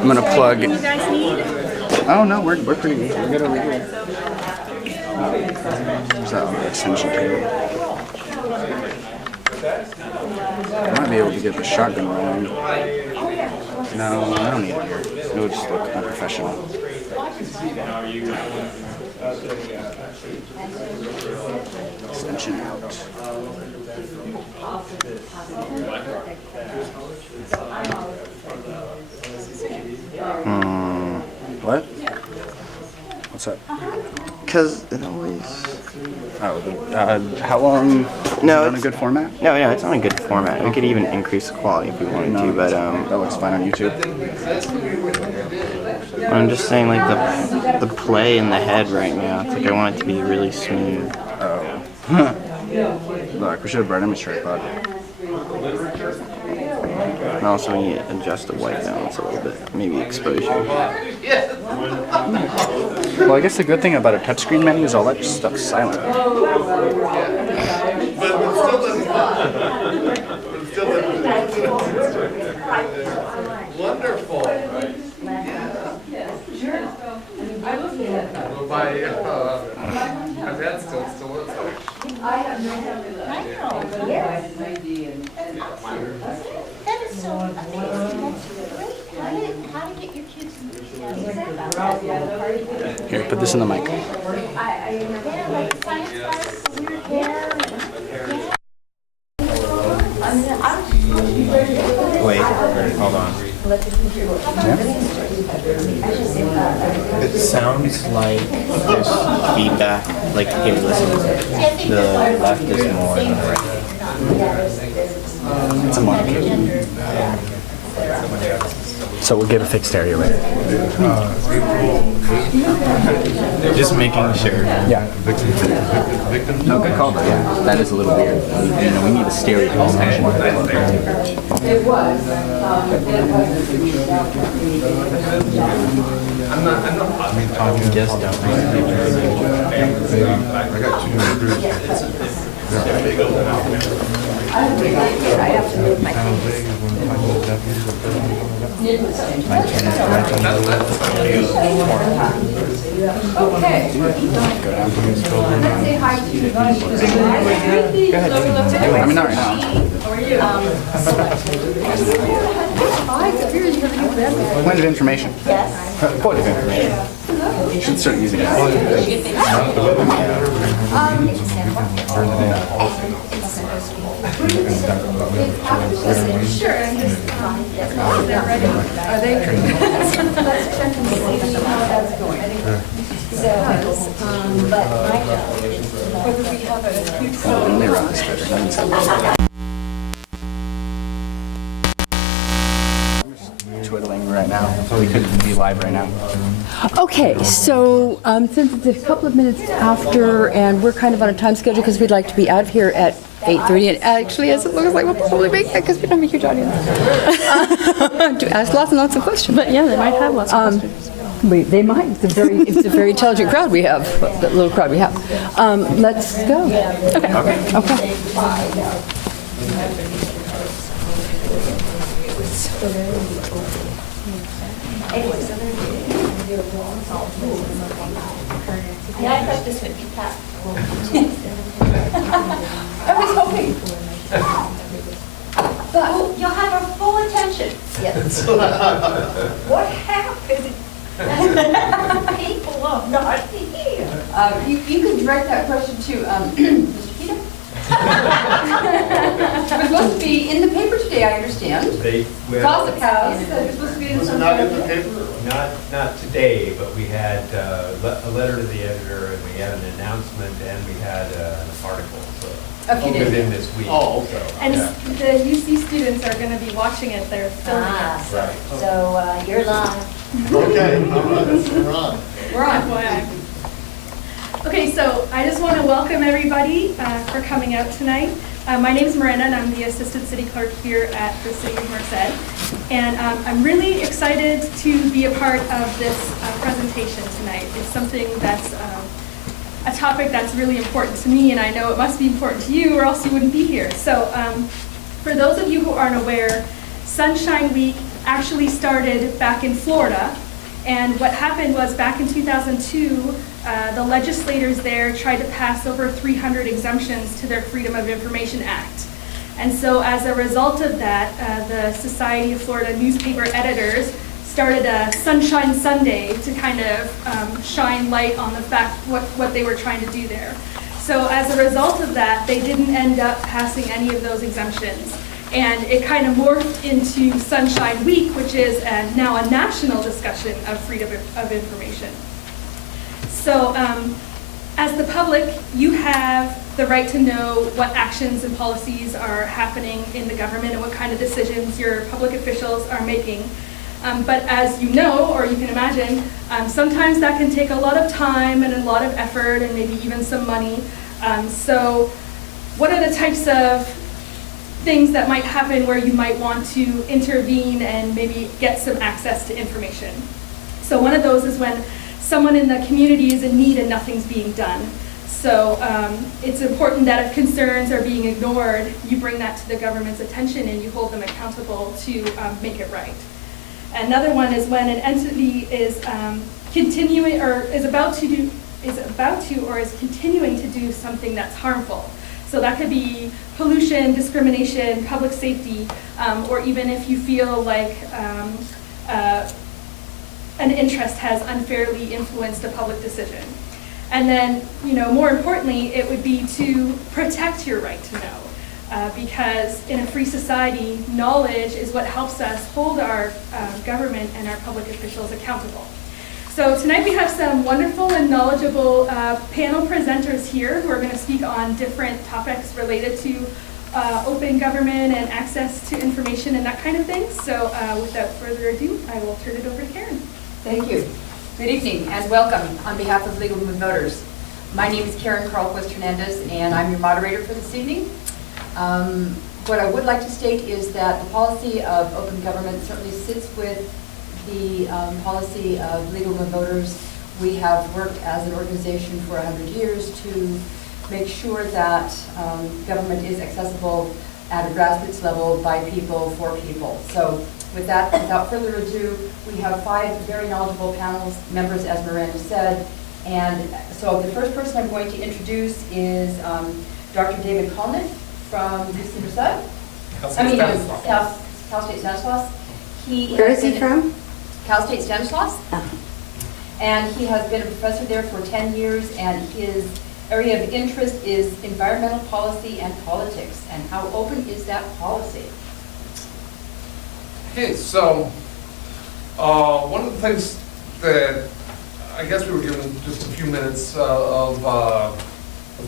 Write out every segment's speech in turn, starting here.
I'm gonna plug. You guys need? Oh no, we're pretty good. We're good over here. Is that on the extension table? I might be able to get the shotgun rolling. No, I don't need it here. It would just look unprofessional. Extension out. What? What's up? Because it always... Oh, how long? No, on a good format? No, it's on a good format. We could even increase the quality if we wanted to, but that looks fine on YouTube. I'm just saying, like, the play in the head right now, it's like I want it to be really smooth. Oh. Look, we should have brought him a tripod. And also when you adjust the white balance a little bit, maybe exposure. Well, I guess the good thing about a touchscreen menu is all that stuff's silent. Wonderful. My dad still lives there. I have no idea. Yes. That is so amazing. That's great. How to get your kids to Here, put this in the mic. yeah, like science class, weird hair. Wait, hold on. It sounds like there's feedback, like, here, listen. The left is more than the right. It's a mic. So we'll get a fixed area right. Just making sure. Yeah. No, good call, but yeah, that is a little weird. You know, we need a stereo section. It was. Just don't. I got two new groups. I have to move my Okay. Let's say hi to you. Go ahead. I mean, not right now. How are you? Hi, Kabir, you have a new bed. Point of information. Yes. Point of information. You should start using it. Sure, I'm just, they're ready. Are they? Let's check and see how that's going. But my job is whether we have a huge. Let me run this better. Twiddling right now, so we couldn't be live right now. Okay, so since it's a couple of minutes after, and we're kind of on a time schedule because we'd like to be out of here at 8:30, and actually, as it looks like we'll probably make that because we don't have a huge audience to ask lots and lots of questions. But yeah, they might have lots of questions. They might. It's a very intelligent crowd we have. That little crowd we have. Let's go. Okay. Yeah, I thought this would be tough. I was hoping. But you'll have our full attention. Yes. What happened? People are not here. You can direct that question to Mr. Peter. We're supposed to be in the paper today, I understand. Gossip House. It's supposed to be in some. Not in the paper? Not today, but we had a letter to the editor, and we had an announcement, and we had an article. So A few days within this week. Oh, okay. And Yeah. the UC students are going to be watching it. They're filming it. Right. So you're live. Okay, we're on. We're on. FYI. Okay, so I just want to welcome everybody for coming out tonight. My name is Miranda, and I'm the Assistant City Clerk here at the City of Merced. And I'm really excited to be a part of this presentation tonight. It's something that's a topic that's really important to me, and I know it must be important to you, or else you wouldn't be here. So for those of you who aren't aware, Sunshine Week actually started back in Florida. And what happened was back in 2002, the legislators there tried to pass over 300 exemptions to their Freedom of Information Act. And so as a result of that, the Society of Florida Newspaper Editors started a Sunshine Sunday to kind of shine light on the fact what they were trying to do there. So as a result of that, they didn't end up passing any of those exemptions. And it kind of morphed into Sunshine Week, which is now a national discussion of freedom of information. So as the public, you have the right to know what actions and policies are happening in the government and what kind of decisions your public officials are making. But as you know, or you can imagine, sometimes that can take a lot of time and a lot of effort and maybe even some money. So what are the types of things that might happen where you might want to intervene and maybe get some access to information? So one of those is when someone in the community is in need and nothing's being done. So it's important that if concerns are being ignored, you bring that to the government's attention and you hold them accountable to make it right. Another one is when an entity is continuing or is about to or is continuing to do something that's harmful. So that could be pollution, discrimination, public safety, or even if you feel like an interest has unfairly influenced a public decision. And then, more importantly, it would be to protect your right to know. Because in a free society, knowledge is what helps us hold our government and our public officials accountable. So tonight we have some wonderful and knowledgeable panel presenters here who are going to speak on different topics related to open government and access to information and that kind of thing. So without further ado, I will turn it over to Karen. Thank you. Good evening and welcome on behalf of Legal Movement Voters. My name is Karen Carlquist Hernandez and I'm your moderator for this evening. What I would like to state is that the policy of open government certainly sits with the policy of Legal Movement Voters. We have worked as an organization for 100 years to make sure that government is accessible at a grassroots level by people for people. So with that, without further ado, we have 5 very knowledgeable panel members, as Miranda said. And so the first person I'm going to introduce is Dr. David Kalnick from UC Merced. Cal State Stanislaus. Where is he from? Cal State Stanislaus. And he has been a professor there for 10 years, and his area of interest is environmental policy and politics. And how open is that policy? Okay, so one of the things that I guess we were given just a few minutes of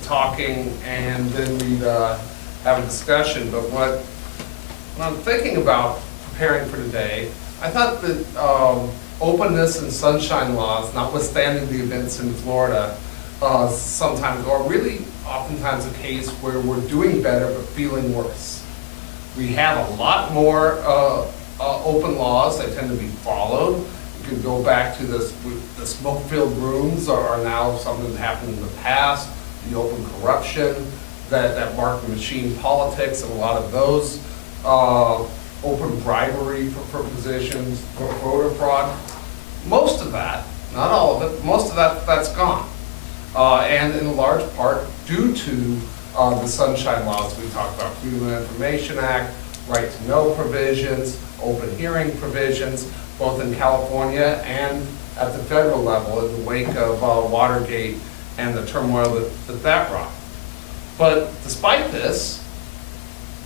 talking, and then we'd have a discussion. But when I'm thinking about preparing for today, I thought that openness and sunshine laws, notwithstanding the events in Florida, sometimes, or really oftentimes, a case where we're doing better but feeling worse. We have a lot more open laws that tend to be followed. You can go back to the smoke-filled rooms are now something that happened in the past, the open corruption that marked machine politics, and a lot of those, open bribery for positions, voter fraud. Most of that, not all of it, most of that's gone. And in large part due to the sunshine laws we talked about, Freedom of Information Act, right to know provisions, open hearing provisions, both in California and at the federal level in the wake of Watergate and the turmoil that brought. But despite this,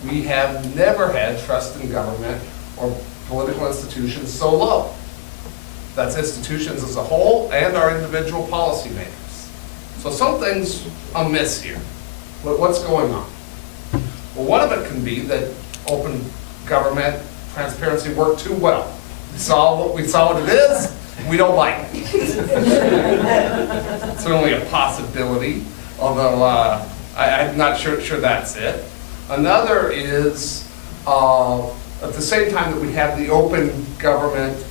we have never had trust in government or political institutions so low. That's institutions as a whole and our individual policymakers. So something's amiss here. What's going on? Well, one of it can be that open government transparency worked too well. We saw what it is, we don't like it. It's only a possibility, although I'm not sure that's it. Another is, at the same time that we have the open government,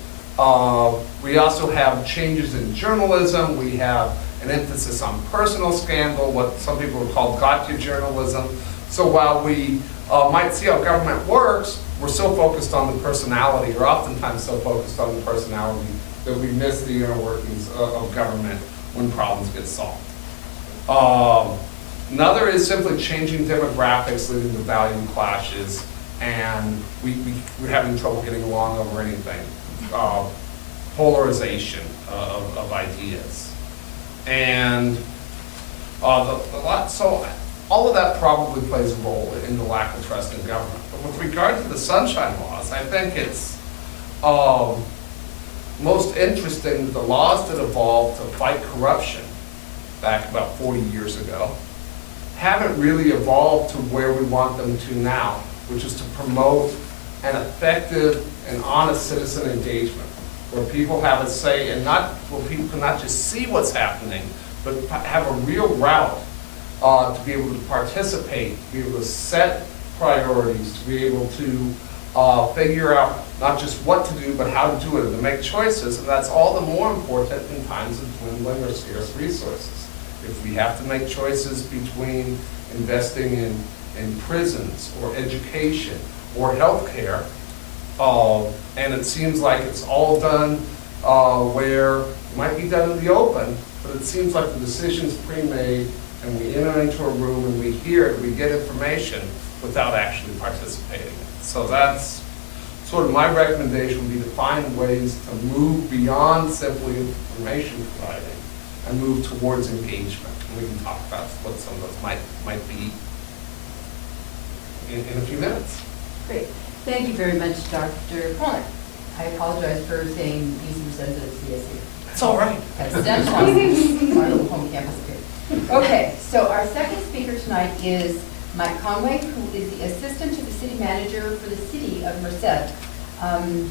we also have changes in journalism. We have an emphasis on personal scandal, what some people would call gotcha journalism. So while we might see how government works, we're so focused on the personality, or oftentimes so focused on the personality, that we miss the inner workings of government when problems get solved. Another is simply changing demographics, leading to value clashes, and we're having trouble getting along over anything. Polarization of ideas. And so all of that probably plays a role in the lack of trust in government. But with regard to the sunshine laws, I think it's most interesting that the laws that evolved to fight corruption back about 40 years ago haven't really evolved to where we want them to now, which is to promote an effective and honest citizen engagement, where people have a say and where people can not just see what's happening, but have a real route to be able to participate, to be able to set priorities, to be able to figure out not just what to do, but how to do it, and to make choices. And that's all the more important in times of dwindling or scarce resources. If we have to make choices between investing in prisons or education or healthcare, and it seems like it's all done where it might be done in the open, but it seems like the decision's pre-made, and we enter into a room and we hear it, we get information without actually participating in it. So that's sort of my recommendation, would be to find ways to move beyond simply information providing and move towards engagement. And we can talk about what some of those might be in a few minutes. Great. Thank you very much, Dr. Pollard. I apologize for saying these Merced at CSU. It's all right. That's our little home campus here. Okay, so our second speaker tonight is Mike Conway, who is the assistant to the city manager for the city of Merced.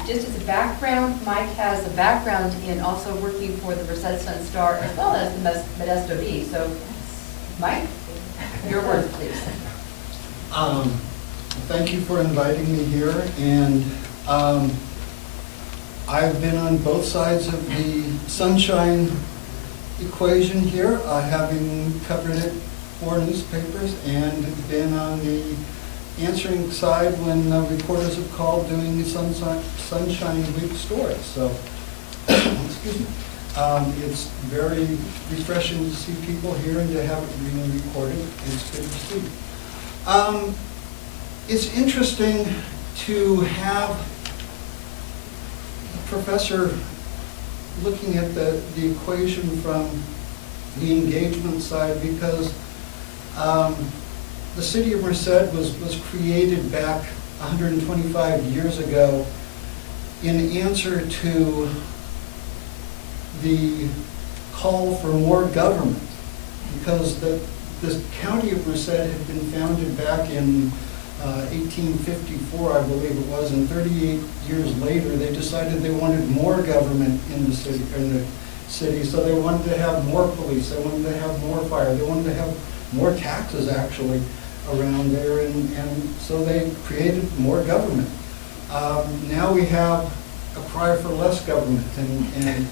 Just as a background, Mike has a background in also working for the Merced Sun-Star as well as the Modesto Bee. So, Mike, your words, please. Thank you for inviting me here, and I've been on both sides of the sunshine equation here, having covered it for newspapers and been on the answering side when reporters have called doing the Sunshine Week stories. So, excuse me. It's very refreshing to see people here and to have it being recorded. It's good to see. It's interesting to have a professor looking at the equation from the engagement side, because the city of Merced was created back 125 years ago in answer to the call for more government, because the county of Merced had been founded back in 1854, I believe it was, and 38 years later they decided they wanted more government in the city, so they wanted to have more police, they wanted to have more fire, they wanted to have more taxes actually around there, and so they created more government. Now we have a cry for less government, and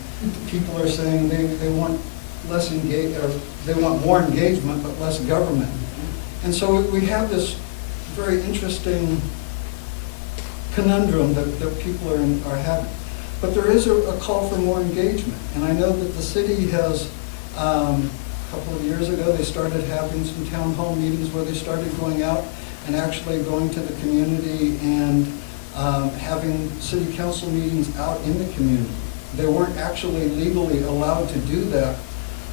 people are saying they want less they want more engagement but less government. And so we have this very interesting conundrum that people are having. But there is a call for more engagement, and I know that the city has, a couple of years ago, they started having some town hall meetings where they started going out and actually going to the community and having city council meetings out in the community. They weren't actually legally allowed to do that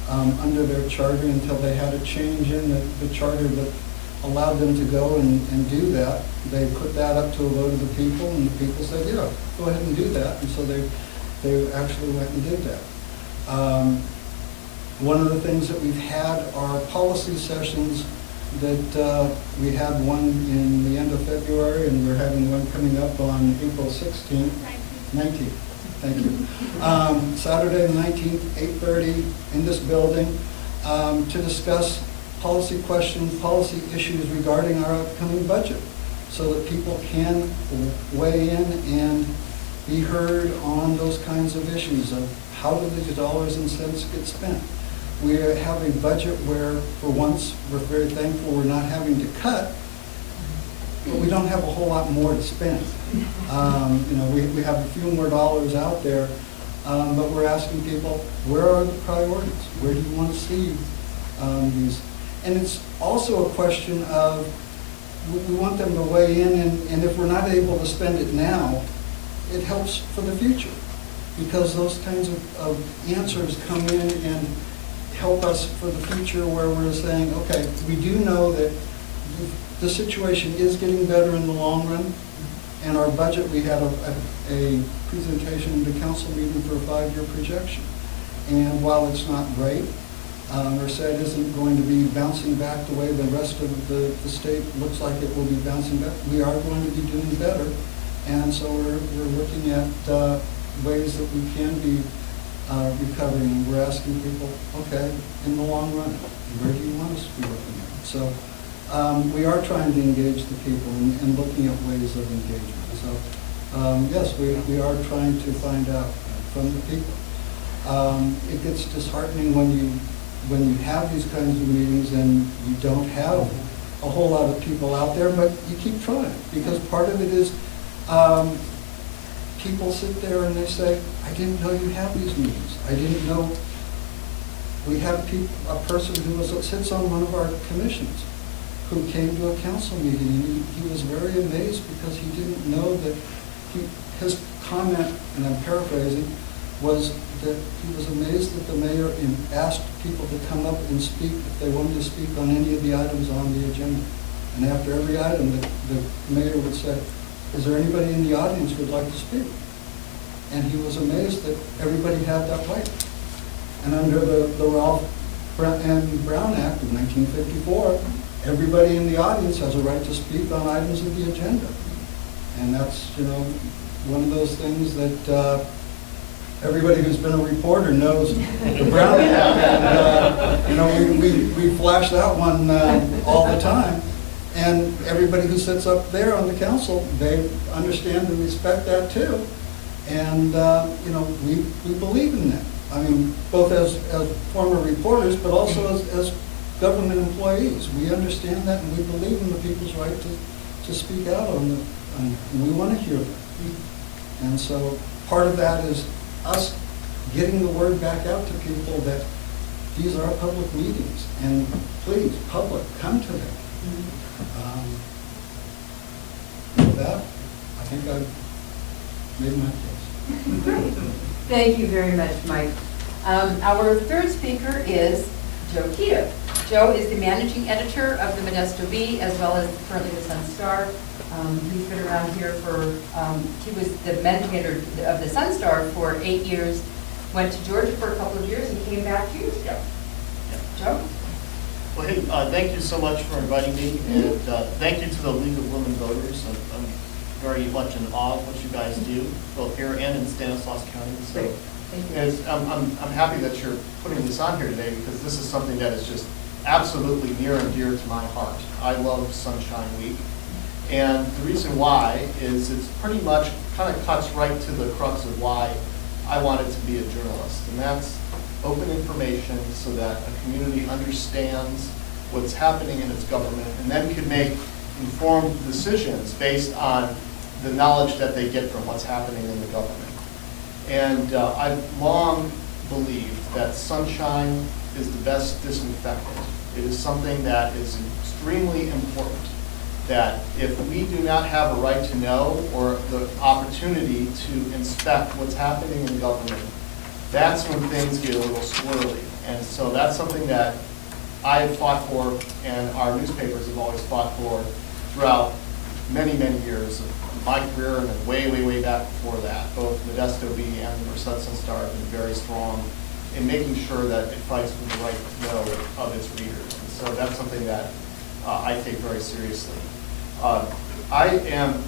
under their charter until they had a change in the charter that allowed them to go and do that. They put that up to a vote of the people, and the people said, yeah, go ahead and do that. And so they actually went and did that. One of the things that we've had are policy sessions that we had one in the end of February, and we're having one coming up on April 16th. 19th. Thank you. Saturday the 19th, 8:30 in this building to discuss policy questions, policy issues regarding our upcoming budget, so that people can weigh in and be heard on those kinds of issues of how do these dollars and cents get spent. We have a budget where, for once, we're very thankful we're not having to cut but we don't have a whole lot more to spend. You know, we have a few more dollars out there, but we're asking people, where are the priorities? Where do you want to see these? And it's also a question of, we want them to weigh in, and if we're not able to spend it now, it helps for the future, because those kinds of answers come in and help us for the future, where we're saying, okay, we do know that the situation is getting better in the long run, and our budget, we had a presentation in the council meeting for a 5-year projection. And while it's not great, Merced isn't going to be bouncing back the way the rest of the state looks like it will be bouncing back. We are going to be doing better, and so we're looking at ways that we can be recovering. We're asking people, okay, in the long run, where do you want us to be looking at? So we are trying to engage the people and looking at ways of engagement. So yes, we are trying to find out from the people. It gets disheartening when you have these kinds of meetings and you don't have a whole lot of people out there, but you keep trying, because part of it is people sit there and they say, I didn't know you have these meetings. I didn't know. We have a person who sits on one of our commissions who came to a council meeting, and he was very amazed because he didn't know that his comment, and I'm paraphrasing, was that he was amazed that the mayor asked people to come up and speak if they wanted to speak on any of the items on the agenda. And after every item, the mayor would say, is there anybody in the audience who would like to speak? And he was amazed that everybody had that right. And under the Ralph and Brown Act of 1954, everybody in the audience has a right to speak on items of the agenda. And that's, you know, one of those things that everybody who's been a reporter knows the Brown Act. And, you know, we flash that one all the time. And everybody who sits up there on the council, they understand and respect that too. And, you know, we believe in that. I mean, both as former reporters, but also as government employees. We understand that, and we believe in the people's right to speak out and we want to hear them. And so part of that is us getting the word back out to people that these are public meetings, and please, public, come to them. With that, I think I've made my case. Thank you very much, Mike. Our third speaker is Joe Keita. Joe is the managing editor of the Modesto Bee, as well as currently the Sun Star. He's been around here for, he was the managing editor of the Sun Star for 8 years, went to Georgia for a couple of years, and came back 2 years ago. Joe? Well, hey, thank you so much for inviting me, and thank you to the League of Women Voters. I'm very much in awe of what you guys do, both here and in Stanislaus County. So I'm happy that you're putting this on here today, because this is something that is just absolutely near and dear to my heart. I love Sunshine Week, and the reason why is it's pretty much kind of cuts right to the crux of why I wanted to be a journalist, and that's open information so that a community understands what's happening in its government and then can make informed decisions based on the knowledge that they get from what's happening in the government. And I've long believed that sunshine is the best disinfectant. It is something that is extremely important, that if we do not have a right to know or the opportunity to inspect what's happening in government, that's when things get a little swirly. And so that's something that I have fought for, and our newspapers have always fought for throughout many, many years of my career, and then way, way, way back before that. Both Modesto Bee and the Merced Sun Star have been very strong in making sure that it fights for the right to know of its readers. And so that's something that I take very seriously. I am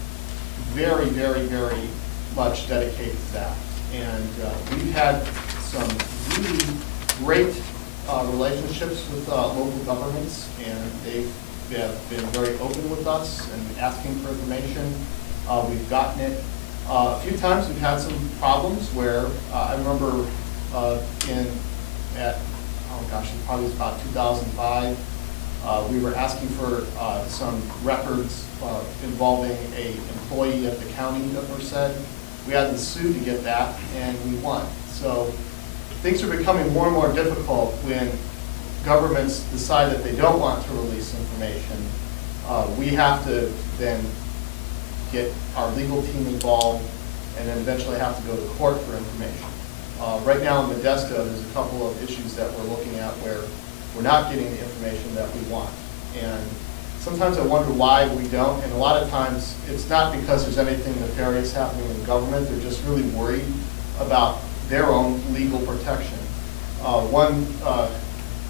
very, very, very much dedicated to that. And we've had some really great relationships with local governments, and they have been very open with us and asking for information. We've gotten it. A few times we've had some problems where I remember it probably was about 2005, We were asking for some records involving an employee at the county of Merced. We had to sue to get that, and we won. So things are becoming more and more difficult when governments decide that they don't want to release information. We have to then get our legal team involved and then eventually have to go to court for information. Right now in Modesto, there's a couple of issues that we're looking at where we're not getting the information that we want. And sometimes I wonder why we don't, and a lot of times it's not because there's anything nefarious happening in government, they're just really worried about their own legal protection.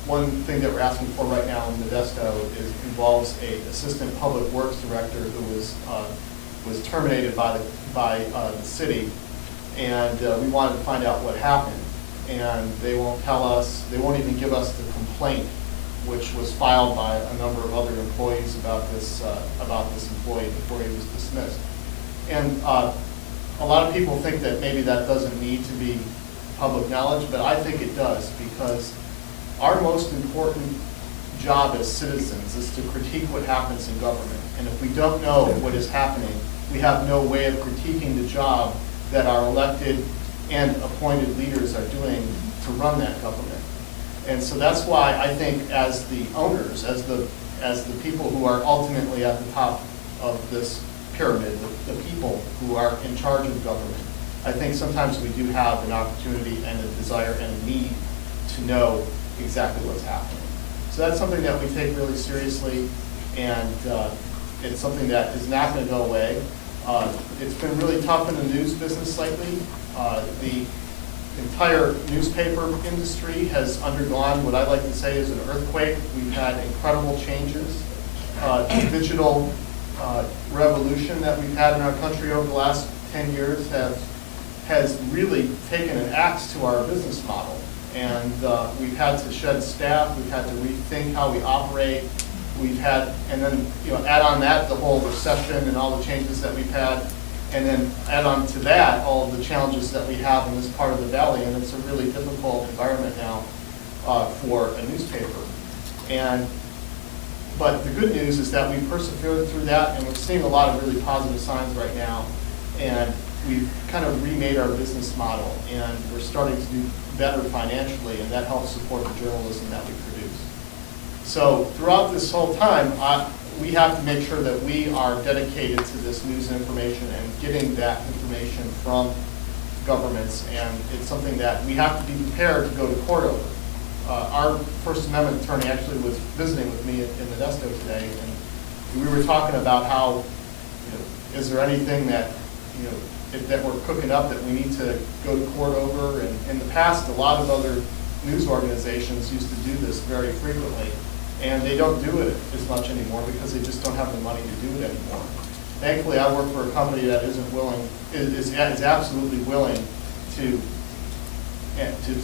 One thing that we're asking for right now in Modesto involves an assistant public works director who was terminated by the city, and we wanted to find out what happened. And they won't tell us, they won't even give us the complaint, which was filed by a number of other employees about this employee before he was dismissed. And a lot of people think that maybe that doesn't need to be public knowledge, but I think it does, because our most important job as citizens is to critique what happens in government. And if we don't know what is happening, we have no way of critiquing the job that our elected and appointed leaders are doing to run that government. And so that's why I think as the owners, as the people who are ultimately at the top of this pyramid, the people who are in charge of government, I think sometimes we do have an opportunity and a desire and a need to know exactly what's happening. So that's something that we take really seriously, and it's something that is not going to go away. It's been really tough in the news business lately. The entire newspaper industry has undergone what I like to say is an earthquake. We've had incredible changes. The digital revolution that we've had in our country over the last 10 years has really taken an axe to our business model. And we've had to shed staff, we've had to rethink how we operate, and then add on that the whole recession and all the changes that we've had, and then add on to that all of the challenges that we have in this part of the valley, and it's a really difficult environment now for a newspaper. But the good news is that we've persevered through that, and we're seeing a lot of really positive signs right now, and we've kind of remade our business model, and we're starting to do better financially, and that helps support the journalism that we produce. So throughout this whole time, we have to make sure that we are dedicated to this news and information and getting that information from governments, and it's something that we have to be prepared to go to court over. Our First Amendment attorney actually was visiting with me in Modesto today, and we were talking about how, is there anything that, that we're cooking up that we need to go to court over? And in the past, a lot of other news organizations used to do this very frequently, and they don't do it as much anymore because they just don't have the money to do it anymore. Thankfully, I work for a company that is absolutely willing to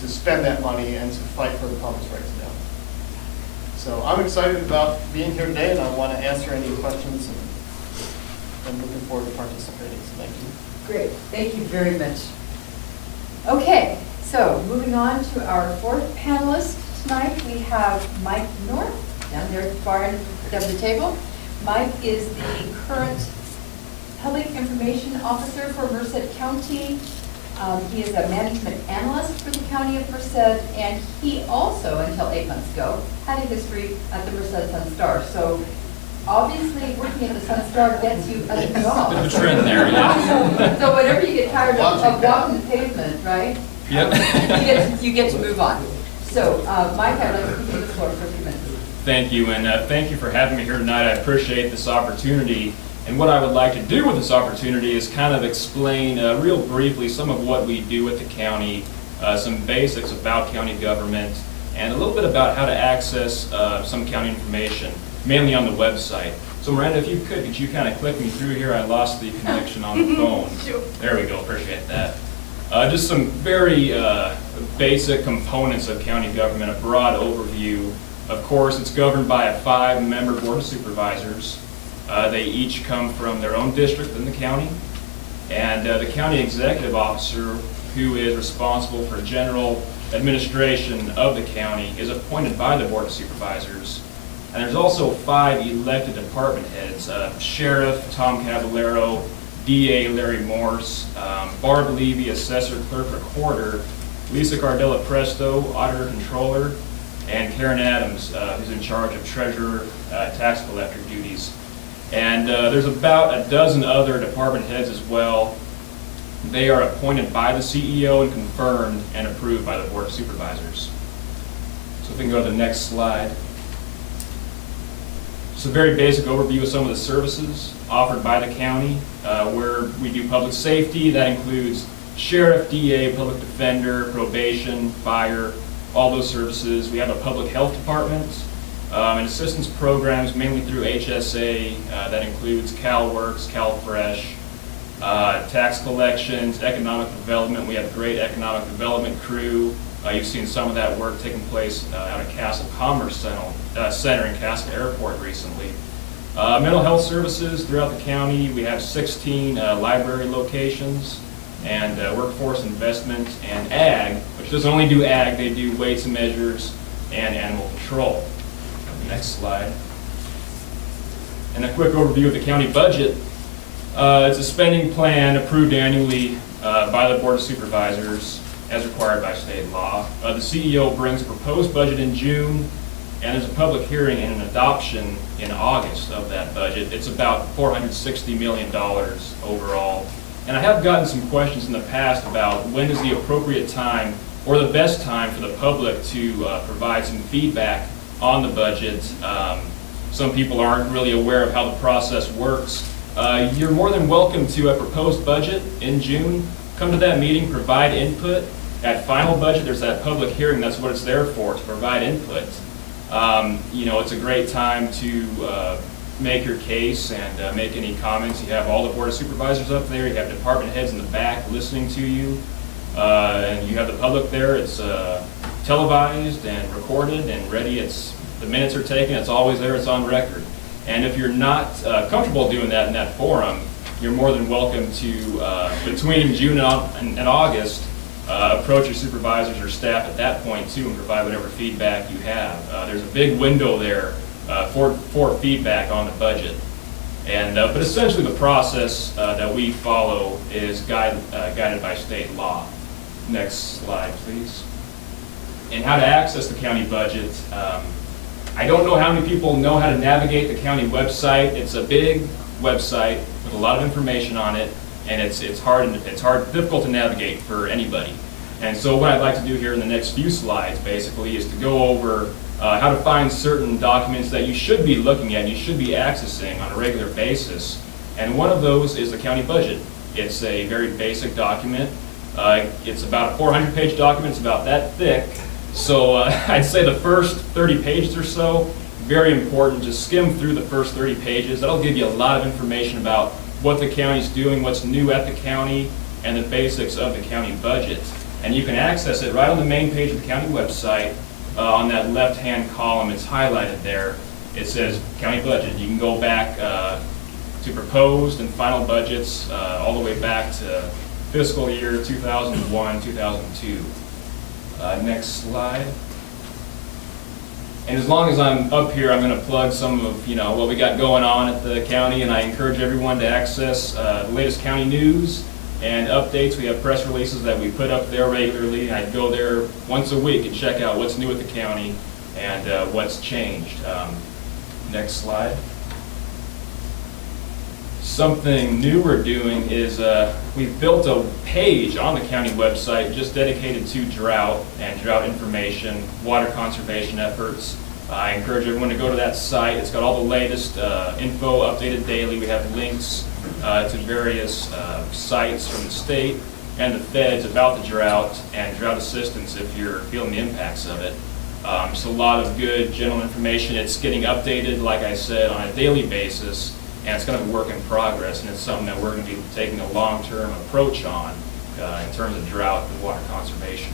spend that money and to fight for the public's right to know. So I'm excited about being here today, and I want to answer any questions, and I'm looking forward to participating, so thank you. Great, thank you very much. Okay, so moving on to our fourth panelist tonight, we have Mike North, down there at the far end of the table. Mike is the current Public Information Officer for Merced County. He is a management analyst for the County of Merced, and he also, until 8 months ago, had a history at the Merced Sun-Star. So obviously, working at the Sun-Star gets you a job. There's a trend there, yeah. So whenever you get tired of walking the pavement, right? Yep. You get to move on. So, Mike, I'd like to give you the floor for a few minutes. Thank you, and thank you for having me here tonight. I appreciate this opportunity. And what I would like to do with this opportunity is kind of explain real briefly some of what we do at the county, some basics about county government, and a little bit about how to access some county information, mainly on the website. So Miranda, if you could you kind of click me through here? I lost the connection on the phone. Sure. There we go, appreciate that. Just some very basic components of county government, a broad overview. Of course, it's governed by a 5-member board of supervisors. They each come from their own district in the county. And the county executive officer, who is responsible for general administration of the county, is appointed by the board of supervisors. And there's also 5 elected department heads, Sheriff Tom Cavallero, DA Larry Morse, Barb Levy, Assessor Clerk Recorder, Lisa Cardella Presto, Auditor Controller, and Karen Adams, who's in charge of Treasurer, Tax Collector duties. And there's about a dozen other department heads as well. They are appointed by the CEO and confirmed and approved by the Board of Supervisors. So if we can go to the next slide. Just a very basic overview of some of the services offered by the county, where we do public safety. That includes sheriff, DA, public defender, probation, fire, all those services. We have a public health department and assistance programs mainly through HSA. That includes CalWorks, CalFresh, tax collections, economic development. We have a great economic development crew. You've seen some of that work taking place out at Castle Commerce Center in Castle Airport recently. Mental health services throughout the county. We have 16 library locations, and workforce investment and ag, which doesn't only do ag, they do weights and measures and animal control. Next slide. And a quick overview of the county budget. It's a spending plan approved annually by the Board of Supervisors as required by state law. The CEO brings a proposed budget in June, and there's a public hearing and an adoption in August of that budget. It's about $460 million overall. And I have gotten some questions in the past about when is the appropriate time or the best time for the public to provide some feedback on the budget. Some people aren't really aware of how the process works. You're more than welcome to a proposed budget in June. Come to that meeting, provide input. At final budget, there's that public hearing. That's what it's there for, to provide input. It's a great time to make your case and make any comments. You have all the Board of Supervisors up there. You have department heads in the back listening to you. And you have the public there. It's televised and recorded and ready. The minutes are taken. It's always there. It's on record. And if you're not comfortable doing that in that forum, you're more than welcome to, between June and August, approach your supervisors or staff at that point too and provide whatever feedback you have. There's a big window there for feedback on the budget. And but essentially the process that we follow is guided by state law. Next slide, please. And how to access the county budget. I don't know how many people know how to navigate the county website. It's a big website with a lot of information on it, and it's difficult to navigate for anybody. And so what I'd like to do here in the next few slides basically is to go over how to find certain documents that you should be looking at and you should be accessing on a regular basis. And one of those is the county budget. It's a very basic document. It's about a 400-page document. It's about that thick. So I'd say the first 30 pages or so, very important. Just skim through the first 30 pages. That'll give you a lot of information about what the county's doing, what's new at the county, and the basics of the county budget. And you can access it right on the main page of the county website. On that left-hand column, it's highlighted there. It says county budget. You can go back to proposed and final budgets all the way back to fiscal year 2001, 2002. Next slide. And as long as I'm up here, I'm going to plug some of what we got going on at the county, and I encourage everyone to access the latest county news and updates. We have press releases that we put up there regularly. I go there once a week and check out what's new at the county and what's changed. Next slide. Something new we're doing is we've built a page on the county website just dedicated to drought and drought information, water conservation efforts. I encourage everyone to go to that site. It's got all the latest info updated daily. We have links to various sites from the state and the feds about the drought and drought assistance if you're feeling the impacts of it. It's a lot of good general information. It's getting updated, like I said, on a daily basis, and it's going to be a work in progress, and it's something that we're going to be taking a long-term approach on in terms of drought and water conservation.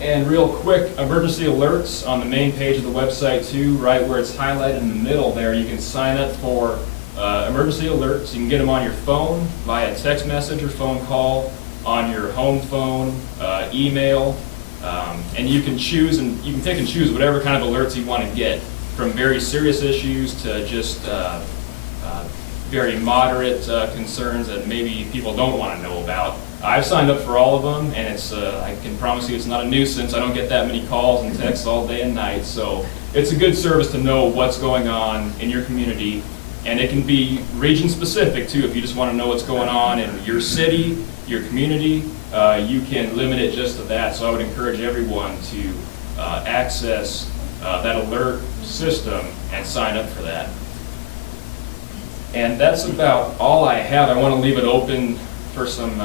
And real quick, emergency alerts on the main page of the website too, right where it's highlighted in the middle there. You can sign up for emergency alerts. You can get them on your phone via text message or phone call, on your home phone, email. And you can choose, and you can pick and choose whatever kind of alerts you want to get, from very serious issues to just very moderate concerns that maybe people don't want to know about. I've signed up for all of them, and it's I can promise you it's not a nuisance. I don't get that many calls and texts all day and night, so it's a good service to know what's going on in your community. And it can be region specific too. If you just want to know what's going on in your city, your community, you can limit it just to that. So I would encourage everyone to access that alert system and sign up for that. And that's about all I have. I want to leave it open for some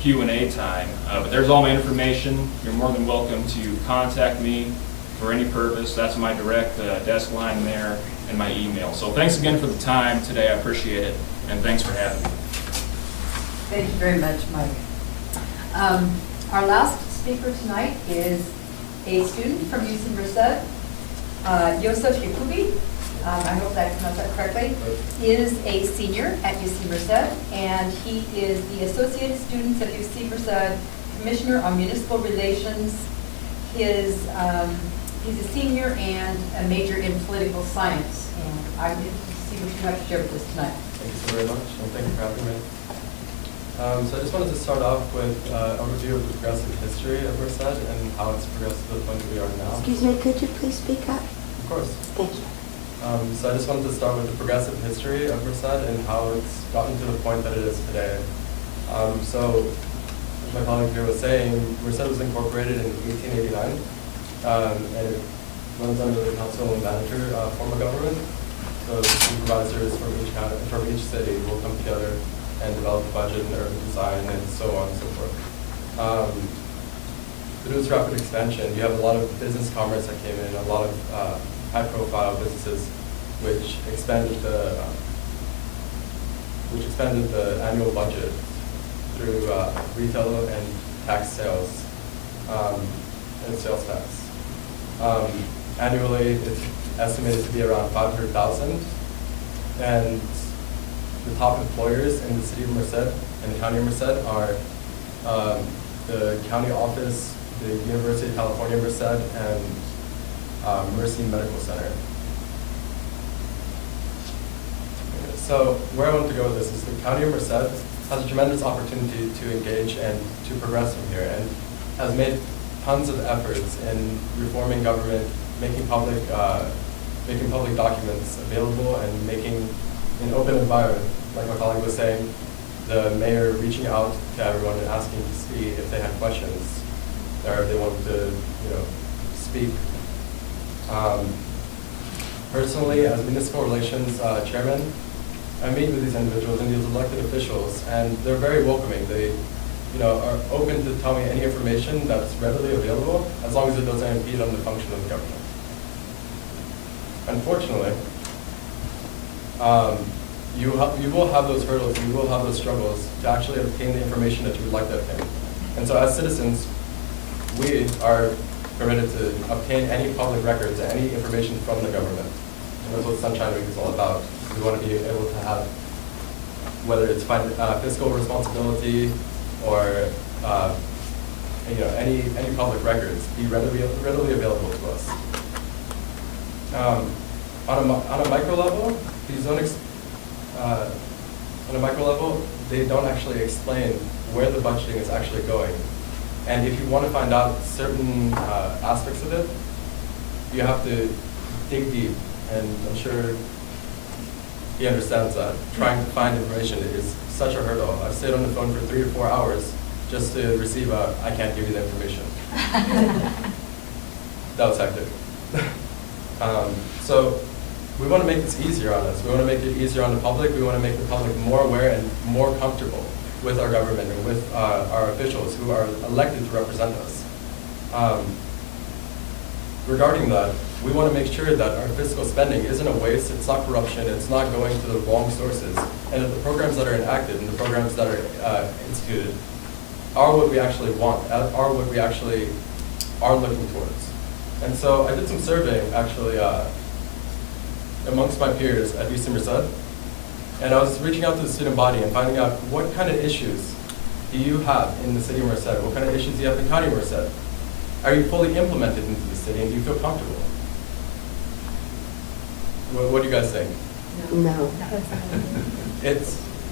Q&A time. But there's all my information. You're more than welcome to contact me for any purpose. That's my direct desk line there and my email. So thanks again for the time today. I appreciate it. And thanks for having me. Thank you very much, Mike. Our last speaker tonight is a student from UC Merced, Yosef Yakubi. I hope I pronounced that correctly. He is a senior at UC Merced, and he is the Associated Students at UC Merced Commissioner on Municipal Relations. He's a senior and a major in political science, and I'm interested to see what you have to share with us tonight. Thank you so very much, and thank you for having me. So I just wanted to start off with an overview of the progressive history of Merced and how it's progressed to the point that we are now. Excuse me, could you please speak up? Of course. Thank you. So I just wanted to start with the progressive history of Merced and how it's gotten to the point that it is today. So, as my colleague here was saying, Merced was incorporated in 1889, and it runs under the council and manager form of government. So the supervisors from each city will come together and develop a budget and urban design and so on and so forth. Through this rapid expansion, you have a lot of business commerce that came in, a lot of high-profile businesses, which expanded the annual budget through retail and tax sales and sales tax. Annually, it's estimated to be around 500,000, and the top employers in the city of Merced and the county of Merced are the county office, the University of California, Merced, and Merced Medical Center. So where I want to go with this is the county of Merced has a tremendous opportunity to engage and to progress from here, and has made tons of efforts in reforming government, making public documents available, and making an open environment. Like my colleague was saying, the mayor reaching out to everyone and asking to see if they had questions or if they wanted to, speak. Personally, as municipal relations chairman, I meet with these individuals and these elected officials, and they're very welcoming. They, are open to tell me any information that's readily available, as long as it doesn't impede on the function of the government. Unfortunately, you will have those hurdles and you will have those struggles to actually obtain the information that you would like to obtain. And so as citizens, we are permitted to obtain any public records, any information from the government. And that's what Sunshine Week is all about. We want to be able to have, whether it's fiscal responsibility or any public records, be readily available to us. On a micro level, they don't actually explain where the budgeting is actually going. And if you want to find out certain aspects of it, you have to dig deep. And I'm sure he understands that. Trying to find information is such a hurdle. I've stayed on the phone for 3 or 4 hours just to receive a, I can't give you the information. That was hectic. So we want to make this easier on us. We want to make it easier on the public. We want to make the public more aware and more comfortable with our government and with our officials who are elected to represent us. Regarding that, we want to make sure that our fiscal spending isn't a waste, it's not corruption, it's not going to the wrong sources, and that the programs that are enacted and the programs that are instituted are what we actually want, are what we actually are looking towards. And so I did some surveying, actually, amongst my peers at UC Merced, and I was reaching out to the student body and finding out what kind of issues do you have in the city of Merced, what kind of issues do you have in the county of Merced. are you fully implemented into the city, and do you feel comfortable? What do you guys think? No.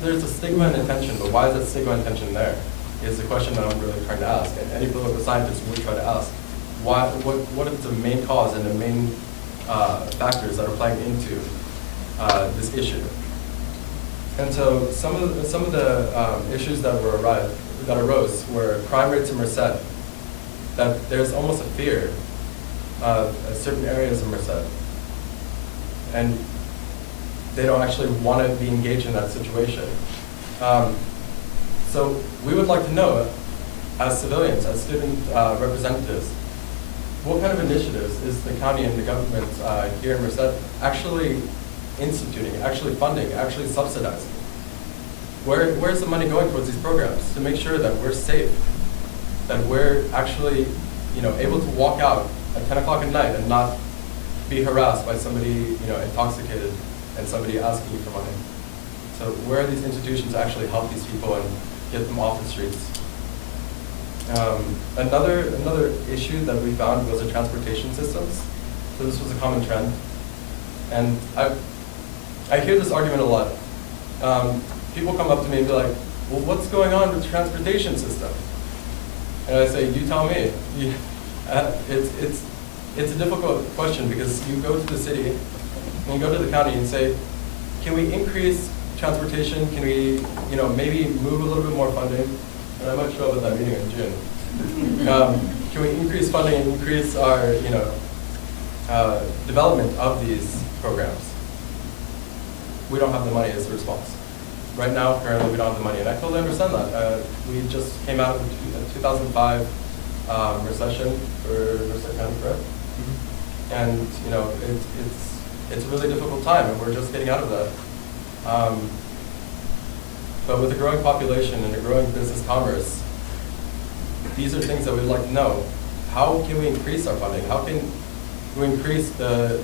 There's a stigma and intention, but why is that stigma and intention there? Is the question that I'm really trying to ask, and any political scientist would try to ask. What is the main cause and the main factors that are playing into this issue? And so some of the issues that arose were crime rates in Merced, that there's almost a fear of certain areas of Merced, and they don't actually want to be engaged in that situation. So we would like to know, as civilians, as student representatives, what kind of initiatives is the county and the government here in Merced actually instituting, actually funding, actually subsidizing? Where's the money going towards these programs to make sure that we're safe, that we're actually, able to walk out at 10 o'clock at night and not be harassed by somebody, intoxicated and somebody asking you for money? So where are these institutions to actually help these people and get them off the streets? Another issue that we found was the transportation systems. So this was a common trend. And I hear this argument a lot. People come up to me and be like, well, what's going on with the transportation system? And I say, you tell me. It's a difficult question because you go to the city and you go to the county and say, can we increase transportation? Can we, maybe move a little bit more funding? And I might show up at that meeting in June. Can we increase funding and increase our, development of these programs? We don't have the money as the response. Right now, currently, we don't have the money, and I totally understand that. We just came out of the 2005 recession for Merced County, correct? Mm-hmm. And it's a really difficult time, and we're just getting out of that. But with a growing population and a growing business commerce, these are things that we'd like to know. How can we increase our funding? How can we increase the